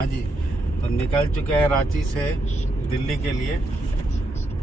हाँ जी, तो निकल चुके हैं रांची से दिल्ली के लिए।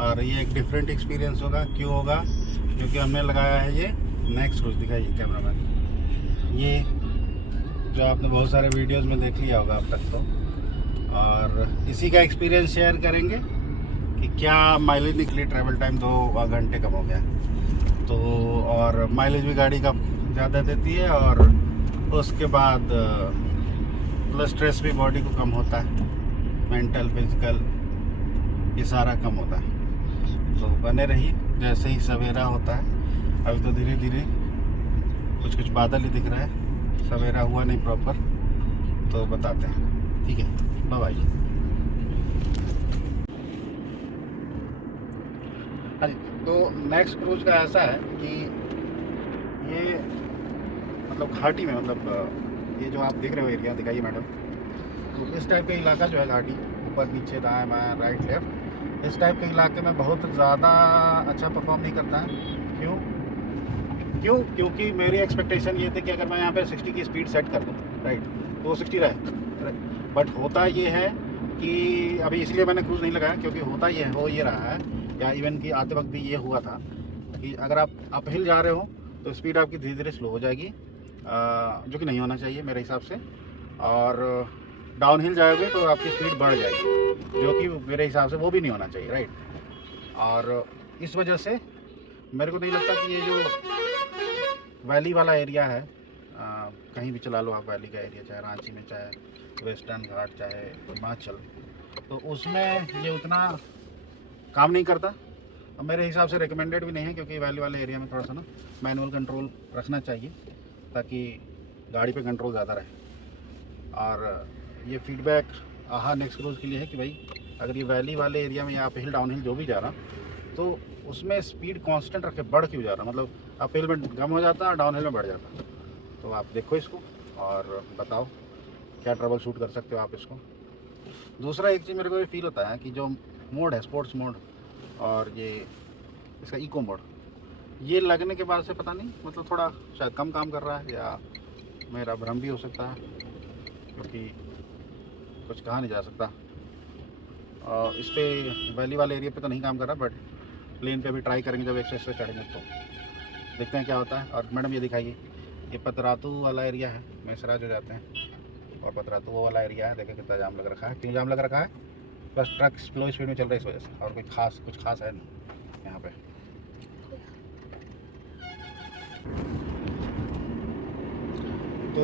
और ये एक डिफरेंट एक्सपीरियंस होगा। क्यों होगा? क्योंकि हमने लगाया है ये नेक्स्ट क्रूज। दिखाइए कैमरा मैन। ये जो आपने बहुत सारे वीडियोस में देख लिया होगा अब तक तो, और इसी का एक्सपीरियंस शेयर करेंगे कि क्या माइलेज निकली। ट्रैवल टाइम 2 घंटे कम हो गया तो, और माइलेज भी गाड़ी का ज़्यादा देती है, और उसके बाद प्लस स्ट्रेस भी बॉडी को कम होता है, मेंटल फिजिकल ये सारा कम होता है। तो बने रहिए। जैसे ही सवेरा होता है, अभी तो धीरे धीरे कुछ कुछ बादल ही दिख रहा है, सवेरा हुआ नहीं प्रॉपर, तो बताते हैं। ठीक है, बाय बाय। हाँ जी, तो नेक्स्ट क्रूज का ऐसा है कि ये मतलब घाटी में, मतलब ये जो आप देख रहे हो एरिया, दिखाइए मैडम। तो इस टाइप का इलाका जो है घाटी, ऊपर नीचे दाएं बाएं राइट लेफ्ट, इस टाइप के इलाके में बहुत ज़्यादा अच्छा परफॉर्म नहीं करता है। क्योंकि मेरी एक्सपेक्टेशन ये थी कि अगर मैं यहाँ पे 60 की स्पीड सेट कर दूँ, राइट, तो वो 60 रहे। बट होता ये है कि अभी इसलिए मैंने क्रूज़ नहीं लगाया, क्योंकि होता ये हो ये रहा है, या इवन कि आते वक्त भी ये हुआ था कि अगर आप अपहिल जा रहे हो तो स्पीड आपकी धीरे धीरे स्लो हो जाएगी, जो कि नहीं होना चाहिए मेरे हिसाब से। और डाउन हिल जाओगे तो आपकी स्पीड बढ़ जाएगी, जो कि मेरे हिसाब से वो भी नहीं होना चाहिए, राइट। और इस वजह से मेरे को नहीं लगता कि ये जो वैली वाला एरिया है, कहीं भी चला लो आप वैली का एरिया, चाहे रांची में, चाहे वेस्टर्न घाट, चाहे हिमाचल, तो उसमें ये उतना काम नहीं करता। और मेरे हिसाब से रिकमेंडेड भी नहीं है, क्योंकि वैली वाले एरिया में थोड़ा सा ना मैनुअल कंट्रोल रखना चाहिए, ताकि गाड़ी पे कंट्रोल ज़्यादा रहे। और ये फीडबैक आहा नेक्स्ट क्रूज के लिए है कि भाई अगर ये वैली वाले एरिया में या अप हिल डाउन हिल जो भी जा रहा, तो उसमें स्पीड कांस्टेंट रखे, बढ़ क्यों जा रहा, मतलब अप हिल में कम हो जाता है, डाउन हिल में बढ़ जाता है। तो आप देखो इसको और बताओ क्या ट्रबल शूट कर सकते हो आप इसको। दूसरा एक चीज़ मेरे को ये फील होता है कि जो मोड है, स्पोर्ट्स मोड, और ये इसका इको मोड, ये लगने के बाद से पता नहीं, मतलब थोड़ा शायद कम काम कर रहा है, या मेरा भ्रम भी हो सकता है, क्योंकि कुछ कहा नहीं जा सकता। और इस पर वैली वाले एरिया पे तो नहीं काम कर रहा, बट प्लेन पे भी ट्राई करेंगे जब एक्सेस पे चढ़ेंगे तो देखते हैं क्या होता है। और मैडम ये दिखाइए, ये पतरातू वाला एरिया है, मैसरा जो जाते हैं, और पतरातू वो वाला एरिया है। देखें कितना जाम लग रखा है। क्यों जाम लग रखा है? बस ट्रक स्लो स्पीड में चल रहा है इस वजह से, और कुछ खास है नहीं यहाँ पे। तो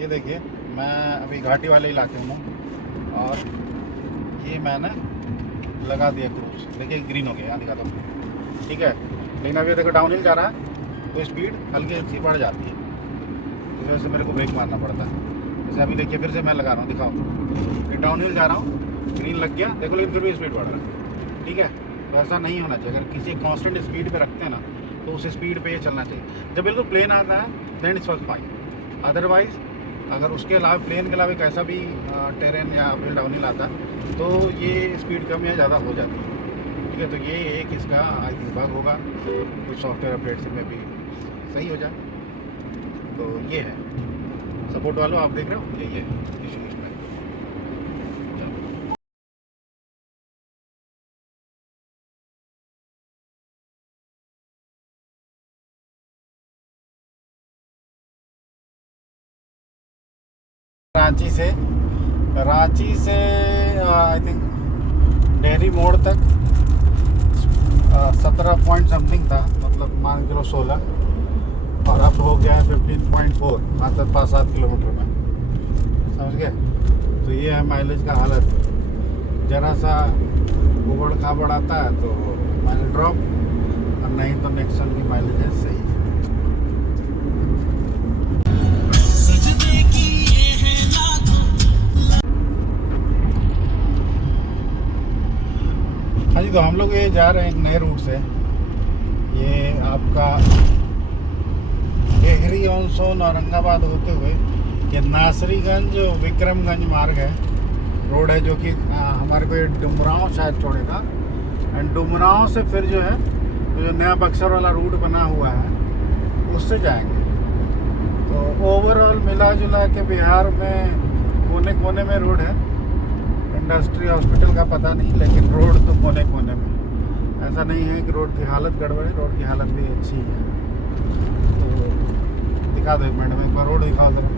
ये देखिए, मैं अभी घाटी वाले इलाके में हूँ, और ये मैंने लगा दिया क्रूज। देखिए ग्रीन हो गया, यहाँ दिखा दो, ठीक है। लेकिन अभी देखो डाउन हिल जा रहा है तो स्पीड हल्की हल्की बढ़ जाती है, इस वजह से मेरे को ब्रेक मारना पड़ता है। जैसे अभी देखिए फिर से मैं लगा रहा हूँ, दिखाओ, फिर डाउन हिल जा रहा हूँ, ग्रीन लग गया देखो, लेकिन फिर भी स्पीड बढ़ रहा है, ठीक है। तो ऐसा नहीं होना चाहिए। अगर किसी कांस्टेंट स्पीड पे रखते हैं ना, तो उस स्पीड पे ये चलना चाहिए। जब बिल्कुल प्लेन आता है देन इट्स फाइन। अदरवाइज अगर उसके अलावा प्लेन के अलावा कैसा भी टेरेन या अपहिल डाउन हिल आता है, तो ये स्पीड कम या ज़्यादा हो जाती है, ठीक है। तो ये एक इसका आई थिंक बग होगा, कुछ सॉफ्टवेयर अपडेट से में भी सही हो जाए। तो ये है सपोर्ट वालों, आप देख रहे हो, यही है इशू इसमें। रांची से आई थिंक डेहरी मोड़ तक 17 पॉइंट समथिंग था, मतलब मान के चलो 16, और अब हो गया है 15.4, मतलब 5-7 किलोमीटर में, समझ गए। तो ये है माइलेज का हालत। ज़रा सा उबड़ खाबड़ आता है तो माइलेज ड्रॉप, और नहीं तो नेक्सन की माइलेज है सही। हाँ जी, तो हम लोग ये जा रहे हैं एक नए रूट से। ये आपका डेहरी ऑन सोन औरंगाबाद होते हुए ये नासरीगंज विक्रमगंज मार्ग है, रोड है, जो कि हमारे को ये डुमरांव शायद छोड़ेगा। एंड डुमरांव से फिर जो है जो नया बक्सर वाला रूट बना हुआ है उससे जाएंगे। तो ओवरऑल मिला जुला के बिहार में कोने कोने में रोड है। इंडस्ट्री हॉस्पिटल का पता नहीं, लेकिन रोड तो कोने कोने में। ऐसा नहीं है कि रोड की हालत गड़बड़ है, रोड की हालत भी अच्छी है। तो दिखा दो एक मिनट में, एक बार रोड दिखाओ जरा।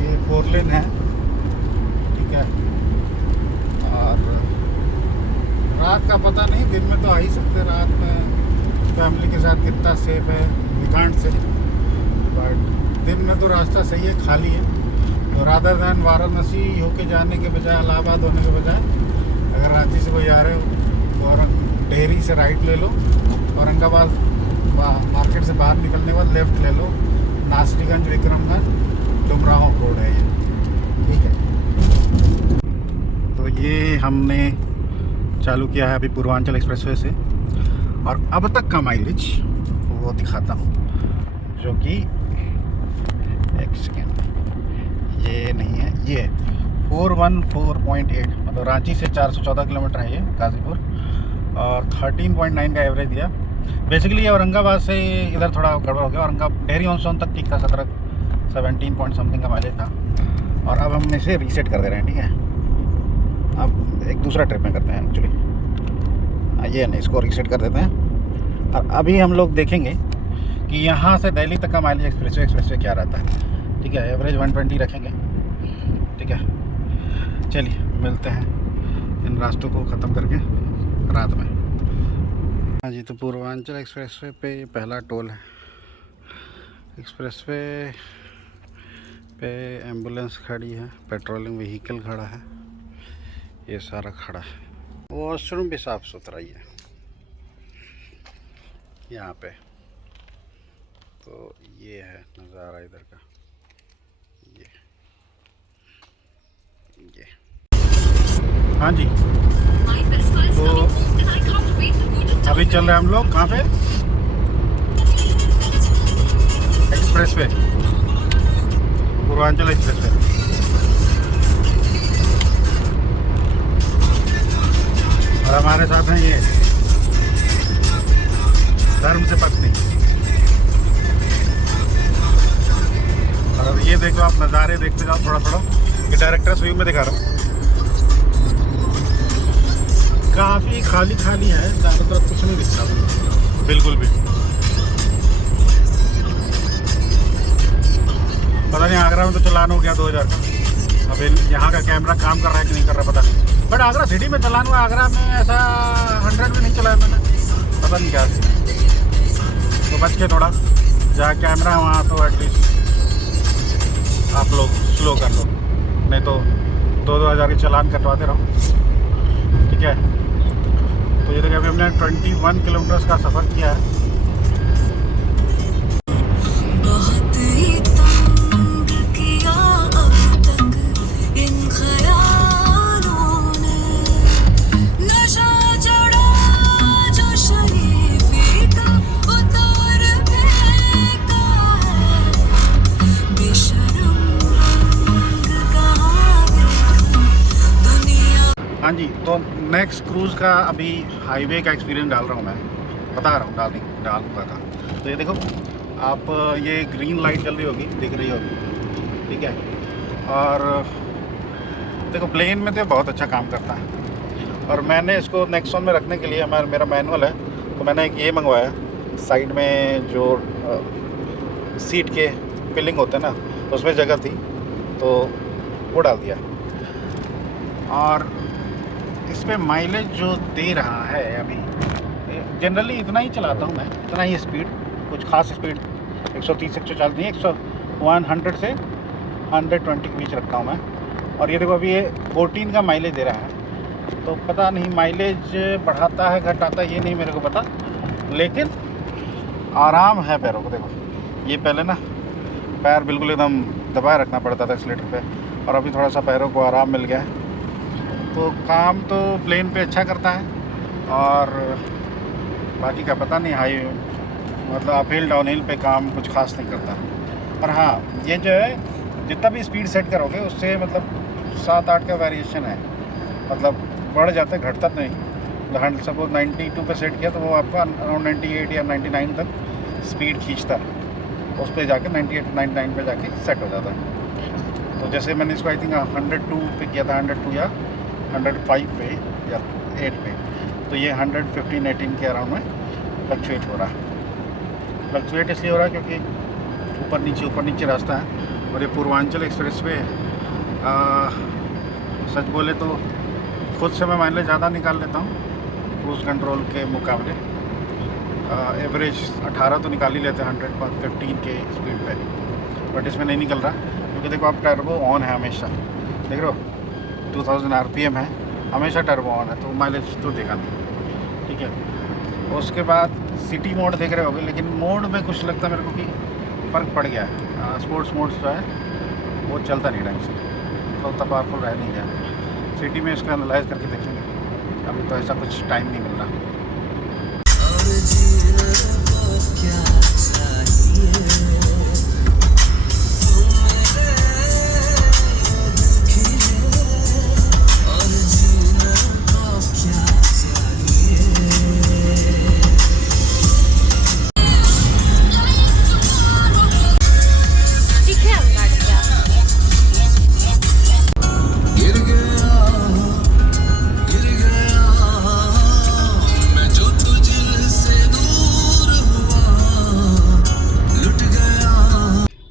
ये 4 लेन है, ठीक है। और रात का पता नहीं, दिन में तो आ ही सकते। रात में फैमिली के साथ कितना सेफ है वी कांट से, बट दिन में तो रास्ता सही है, खाली है। तो रादर दैन वाराणसी होके जाने के बजाय, इलाहाबाद होने के बजाय, अगर रांची से कोई आ रहे हो तो डेहरी से राइट ले लो, औरंगाबाद मार्केट से बाहर निकलने के बाद लेफ़्ट ले लो। नासरीगंज, विक्रमगंज, डुमराव रोड है ये, ठीक है। तो ये हमने चालू किया है अभी पूर्वांचल एक्सप्रेसवे से, और अब तक का माइलेज वो दिखाता हूँ, जो कि एक सेकेंड, ये नहीं है, ये 414.8, मतलब रांची से 414 किलोमीटर है ये गाज़ीपुर, और 13.9 का एवरेज दिया। बेसिकली ये औरंगाबाद से इधर थोड़ा गड़बड़ हो गया। औरंगाबाद डेहरी ऑन तक ठीक था, 17 पॉइंट समथिंग का माइलेज था। और अब हम इसे रीसेट कर दे रहे हैं, ठीक है। अब एक दूसरा ट्रिप में करते हैं एक्चुअली, ये नहीं, इसको रीसेट कर देते हैं। और अभी हम लोग देखेंगे कि यहाँ से दिल्ली तक का माइलेज एक्सप्रेसवे क्या रहता है, ठीक है। एवरेज 120 रखेंगे, ठीक है। चलिए मिलते हैं इन रास्तों को ख़त्म करके रात में। हाँ जी, तो पूर्वांचल एक्सप्रेसवे पे पहला टोल है। एक्सप्रेसवे पे एम्बुलेंस खड़ी है, पेट्रोलिंग व्हीकल खड़ा है, ये सारा खड़ा है। वॉशरूम भी साफ़ सुथरा ही है यहाँ पे। तो ये है नज़ारा इधर का, ये हाँ जी। तो अभी चल रहे हैं हम लोग कहाँ पे, एक्सप्रेसवे, पूर्वांचल एक्सप्रेसवे। और हमारे साथ हैं ये धर्म से पत्नी। और अब ये देखो, आप नज़ारे देखते जाओ थोड़ा थोड़ा, ये डायरेक्टर्स व्यू में दिखा रहा हूँ। काफ़ी खाली खाली है, चारों तरफ कुछ नहीं दिखता बिल्कुल भी। पता नहीं आगरा में तो चलान हो गया 2000 का। अब यहाँ का कैमरा काम कर रहा है कि नहीं कर रहा पता नहीं, बट आगरा सिटी में चलान हुआ। आगरा में ऐसा 100 में नहीं चलाया मैंने, पता नहीं क्या। तो बच के थोड़ा, जहाँ कैमरा वहाँ तो एटलीस्ट आप लोग स्लो कर लो, नहीं तो 2-2000 के चलान कटवाते रहो, ठीक है। तो ये देखिए अभी हमने 21 किलोमीटर का सफ़र किया है। हाँ जी, तो नेक्स्ट क्रूज़ का अभी हाईवे का एक्सपीरियंस डाल रहा हूँ मैं, बता रहा हूँ, डालूँगा था। तो ये देखो आप, ये ग्रीन लाइट जल रही होगी, दिख रही होगी, ठीक है। और देखो प्लेन में तो बहुत अच्छा काम करता है। और मैंने इसको नेक्सॉन में रखने के लिए, मेरा मैनुअल है, तो मैंने एक ये मंगवाया, साइड में जो सीट के फिलिंग होते हैं ना, उसमें जगह थी तो वो डाल दिया। और इस पर माइलेज जो दे रहा है अभी, जनरली इतना ही चलाता हूँ मैं, इतना ही स्पीड, कुछ खास स्पीड 130-140 नहीं, 100 से 120 के बीच रखता हूँ मैं। और ये देखो अभी ये 14 का माइलेज दे रहा है। तो पता नहीं माइलेज बढ़ाता है घटाता है, ये नहीं मेरे को पता, लेकिन आराम है पैरों को। देखो ये पहले ना पैर बिल्कुल एकदम दबाए रखना पड़ता था एक्सीलेटर पे, और अभी थोड़ा सा पैरों को आराम मिल गया है। तो काम तो प्लेन पे अच्छा करता है, और बाकी का पता नहीं, हाई मतलब अपहिल डाउनहिल पे काम कुछ खास नहीं करता। पर हाँ, ये जो है जितना भी स्पीड सेट करोगे उससे मतलब 7-8 का वेरिएशन है, मतलब बढ़ जाता है, घटता नहीं। सपोज 92 पे सेट किया तो वो आपका अराउंड 98 या 99 तक स्पीड खींचता है, उस पर जाके 98-99 पे जाके सेट हो जाता है। तो जैसे मैंने इसको आई थिंक 102 पे किया था, 102 या 105 पे या 8 पे, तो ये 115-18 के अराउंड में फ्लक्चुएट हो रहा है। फ्लक्चुएट इसलिए हो रहा है क्योंकि ऊपर नीचे रास्ता है और ये पूर्वांचल एक्सप्रेस वे है। सच बोले तो खुद से मैं माइलेज ज़्यादा निकाल लेता हूँ क्रूज़ कंट्रोल के मुकाबले। एवरेज 18 तो निकाल ही लेते हैं 115 के स्पीड पे, बट इसमें नहीं निकल रहा क्योंकि देखो आप टर्बो ऑन है हमेशा, देख रहे हो 2000 RPM है, हमेशा टर्बो ऑन है, तो माइलेज तो देगा नहीं। ठीक है, उसके बाद सिटी मोड देख रहे होगे, लेकिन मोड में कुछ लगता है मेरे को कि फ़र्क पड़ गया है। स्पोर्ट्स मोड जो है वो चलता नहीं ढंग से, तो उतना पावरफुल रह नहीं गया। सिटी में इसका एनालाइज करके देखेंगे, अभी तो ऐसा कुछ टाइम नहीं मिल रहा।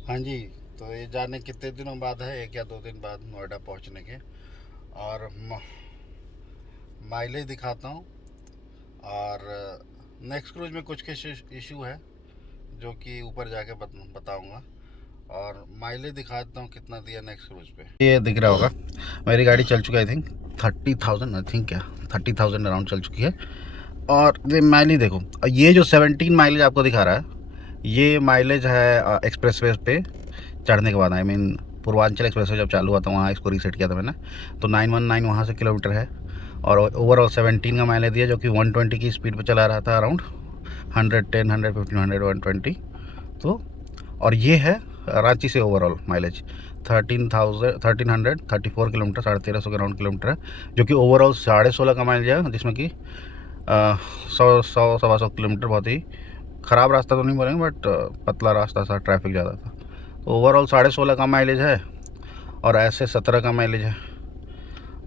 हाँ जी, तो ये जाने कितने दिनों बाद है, 1 या 2 दिन बाद नोएडा पहुंचने के, और माइलेज दिखाता हूँ। और नेक्स्ट क्रूज में कुछ इशू है जो कि ऊपर जाके बताऊँगा, और माइलेज दिखाता हूँ कितना दिया नेक्स्ट क्रूज पे। ये दिख रहा होगा मेरी गाड़ी चल चुकी है, आई थिंक 30,000, आई थिंक क्या 30,000 अराउंड चल चुकी है। और ये माइलेज देखो, ये जो 17 माइलेज आपको दिखा रहा है, ये माइलेज है एक्सप्रेसवे पे चढ़ने के बाद। आई मीन पूर्वांचल एक्सप्रेसवे जब चालू हुआ था वहाँ इसको रीसेट किया था मैंने, तो 919 वहाँ से किलोमीटर है, और ओवरऑल 17 का माइलेज दिया, जो कि 120 की स्पीड पे चला रहा था, अराउंड 110, 115, 120। तो और ये है रांची से ओवरऑल माइलेज 1334 किलोमीटर, 1350 के अराउंड किलोमीटर है, जो कि ओवरऑल 16.5 का माइलेज है, जिसमें कि 100-125 किलोमीटर बहुत ही ख़राब रास्ता तो नहीं बोलेंगे, बट पतला रास्ता था, ट्रैफिक ज़्यादा था। तो ओवरऑल 16.5 का माइलेज है, और ऐसे 17 का माइलेज है,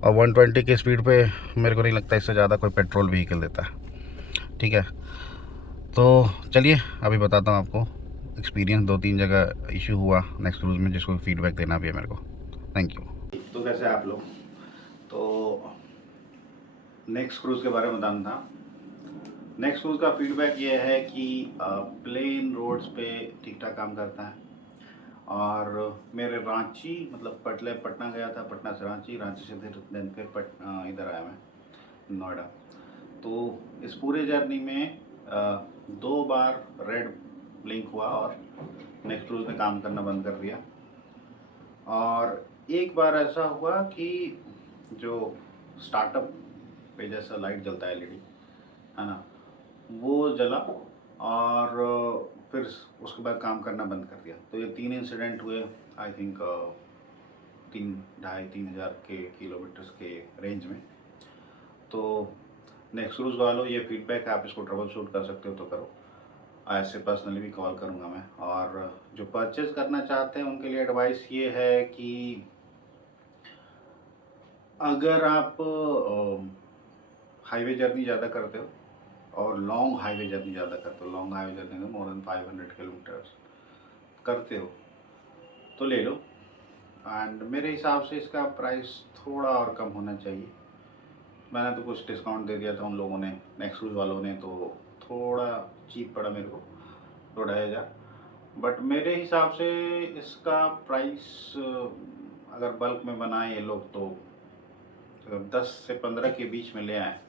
और 120 की स्पीड पे मेरे को नहीं लगता इससे ज़्यादा कोई पेट्रोल व्हीकल देता है। ठीक है, तो चलिए अभी बताता हूँ आपको एक्सपीरियंस। 2-3 जगह इशू हुआ नेक्स्ट क्रूज़ में, जिसको फीडबैक देना भी है मेरे को। Thank you. तो कैसे आप लोग, तो नेक्स्ट क्रूज़ के बारे में बताना था। नेक्स्ट क्रूज़ का फीडबैक ये है कि प्लेन रोड्स पे ठीक ठाक काम करता है। और मेरे रांची मतलब पटना गया था, पटना से रांची, रांची से फिर इधर आया मैं नोएडा। तो इस पूरे जर्नी में 2 बार रेड ब्लिंक हुआ और नेक्स्ट क्रूज़ ने काम करना बंद कर दिया, और एक बार ऐसा हुआ कि जो स्टार्टअप पे जैसा लाइट जलता है LED, है ना, वो जला, और फिर उसके बाद काम करना बंद कर दिया। तो ये 3 इंसिडेंट हुए, आई थिंक 2,500-3,000 के किलोमीटर्स के रेंज में। तो नेक्स्ट क्रूज़ वालों, ये फीडबैक है, आप इसको ट्रबल शूट कर सकते हो तो करो, ऐसे पर्सनली भी कॉल करूँगा मैं। और जो परचेज़ करना चाहते हैं उनके लिए एडवाइस ये है कि अगर आप हाईवे जर्नी ज़्यादा करते हो और लॉन्ग हाईवे जर्नी ज़्यादा करते हो, लॉन्ग हाईवे जर्नी में मोर देन 500 किलोमीटर्स करते हो, तो ले लो। एंड मेरे हिसाब से इसका प्राइस थोड़ा और कम होना चाहिए। मैंने तो कुछ डिस्काउंट दे दिया था उन लोगों ने, नेक्स्ट क्रूज़ वालों ने, तो थोड़ा चीप पड़ा मेरे को, 2-2,500। बट मेरे हिसाब से इसका प्राइस अगर बल्क में बनाएं ये लोग, तो अगर 10 से 15 के बीच में ले आएँ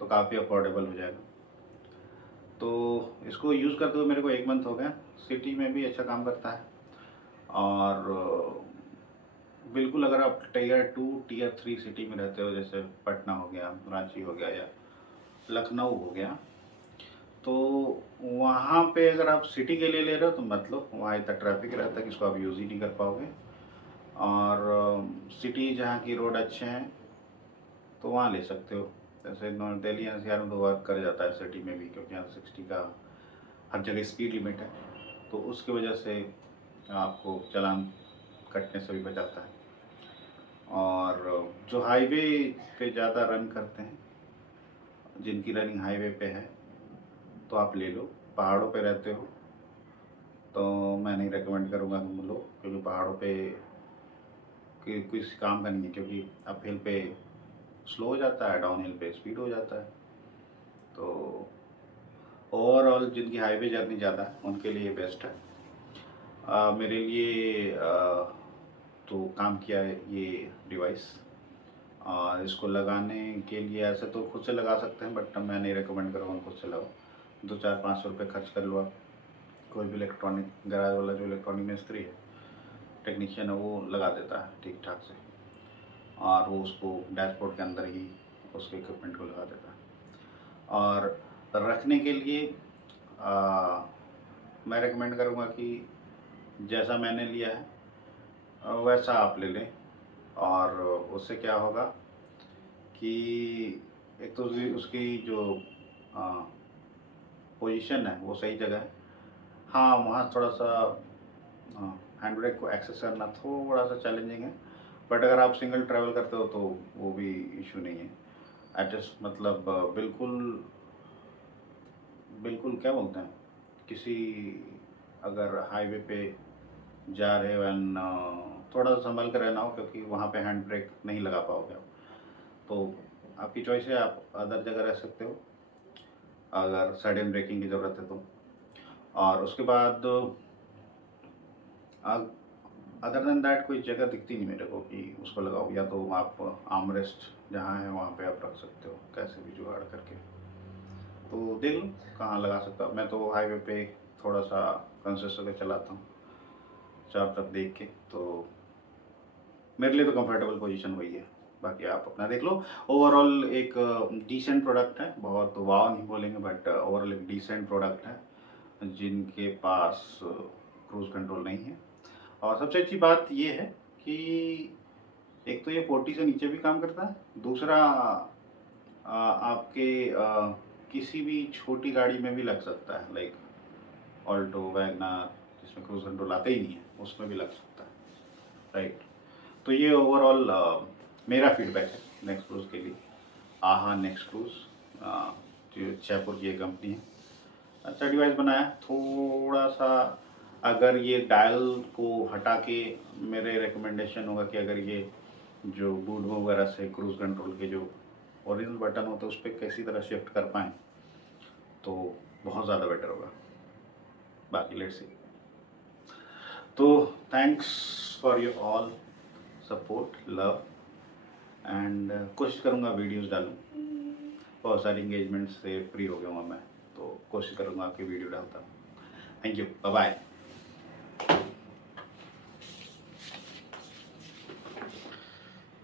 तो काफ़ी अफोर्डेबल हो जाएगा। तो इसको यूज़ करते हुए मेरे को 1 मंथ हो गया। सिटी में भी अच्छा काम करता है, और बिल्कुल अगर आप Tier 2, Tier 3 सिटी में रहते हो, जैसे पटना हो गया, रांची हो गया, या लखनऊ हो गया, तो वहाँ पे अगर आप सिटी के लिए ले रहे हो तो मत लो, वहाँ इतना ट्रैफिक रहता है कि इसको आप यूज़ ही नहीं कर पाओगे। और सिटी जहाँ की रोड अच्छे हैं तो वहाँ ले सकते हो। जैसे दिल्ली NCR में तो वर्क कर जाता है सिटी में भी, क्योंकि यहाँ 60 का हर जगह स्पीड लिमिट है, तो उसकी वजह से आपको चालान कटने से भी बचाता है। और जो हाईवे पे ज़्यादा रन करते हैं, जिनकी रनिंग हाईवे पे है, तो आप ले लो। पहाड़ों पे रहते हो तो मैं नहीं रेकमेंड करूँगा तुम लो, क्योंकि पहाड़ों पे किसी काम का नहीं है, क्योंकि अप हिल पे स्लो हो जाता है, डाउन हिल पे स्पीड हो जाता है। तो ओवरऑल जिनकी हाईवे जर्नी ज़्यादा है उनके लिए बेस्ट है। मेरे लिए तो काम किया है ये डिवाइस। इसको लगाने के लिए ऐसे तो खुद से लगा सकते हैं, बट मैं नहीं रिकमेंड करूँगा खुद से लगाओ। 2-4-500 रुपये खर्च कर लो आप। कोई भी इलेक्ट्रॉनिक गैराज वाला जो इलेक्ट्रॉनिक मिस्त्री है, टेक्नीशियन है, वो लगा देता है ठीक ठाक से, और वो उसको डैशबोर्ड के अंदर ही उसके इक्विपमेंट को लगा देता है। और रखने के लिए मैं रिकमेंड करूँगा कि जैसा मैंने लिया है वैसा आप ले लें। और उससे क्या होगा कि एक तो उसकी जो पोजीशन है वो सही जगह है। हाँ, वहाँ थोड़ा सा हैंड ब्रेक को एक्सेस करना थोड़ा सा चैलेंजिंग है, बट अगर आप सिंगल ट्रैवल करते हो तो वो भी इशू नहीं है। एडजस्ट मतलब बिल्कुल क्या बोलते हैं, किसी अगर हाईवे पे जा रहे हो एंड थोड़ा सा संभल कर रहना हो, क्योंकि वहाँ पे हैंड ब्रेक नहीं लगा पाओगे आप। तो आपकी चॉइस है, आप अदर जगह रह सकते हो अगर सडन ब्रेकिंग की ज़रूरत है तो। और उसके बाद अदर देन दैट कोई जगह दिखती नहीं मेरे को कि उसको लगाओ। या तो आप आर्मरेस्ट जहाँ है वहाँ पे आप रख सकते हो कैसे भी जुगाड़ करके। तो देख लो कहाँ लगा सकता हूँ। मैं तो हाईवे पे थोड़ा सा कंसिस्ट होकर चलाता हूँ, चारों तरफ देख के, तो मेरे लिए तो कंफर्टेबल पोजीशन वही है। बाकी आप अपना देख लो। ओवरऑल एक डिसेंट प्रोडक्ट है, बहुत वाव नहीं बोलेंगे, बट ओवरऑल एक डिसेंट प्रोडक्ट है जिनके पास क्रूज़ कंट्रोल नहीं है। और सबसे अच्छी बात ये है कि एक तो ये 40 से नीचे भी काम करता है, दूसरा आपके किसी भी छोटी गाड़ी में भी लग सकता है, लाइक ऑल्टो, वैगनर, जिसमें क्रूज़ कंट्रोल आते ही नहीं है, उसमें भी लग सकता है, राइट। तो ये ओवरऑल मेरा फीडबैक है नेक्स्ट क्रूज़ के लिए। आहा नेक्स्ट क्रूज़, जो जयपुर की एक कंपनी है, अच्छा डिवाइस बनाया। थोड़ा सा अगर ये डायल को हटा के, मेरे रिकमेंडेशन होगा कि अगर ये जो बूट वगैरह से क्रूज़ कंट्रोल के जो ओरिजिनल बटन होते हैं उस पर किसी तरह शिफ्ट कर पाएँ तो बहुत ज़्यादा बेटर होगा। बाकी लेट्स सी। तो thanks for your all support, love, and कोशिश करूँगा वीडियोस डालूँ। बहुत सारी इंगेजमेंट से फ्री हो गया हूँ मैं, तो कोशिश करूँगा आपकी वीडियो डालता हूँ। Thank you, bye bye.